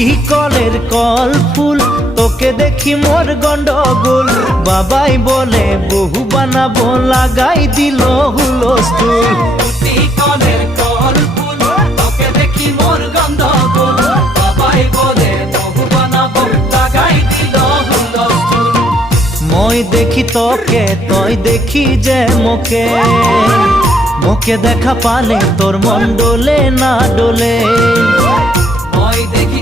তুই কলের কল ফুল, তোকে দেখি মোর গন্ডগোল। বাবাই বলে বহু বানাবো, লাগাই দিল হুলস্থুল। তুই কলের কল ফুল, তোকে দেখি মোর গন্ডগোল। বাবাই বলে বহু বানাবো, লাগাই দিল হুলস্থুল। মই দেখি তোকে, তই দেখি যে মোকে, মোকে দেখা পালে তোর মন ডোলে না ডোলে। মই দেখি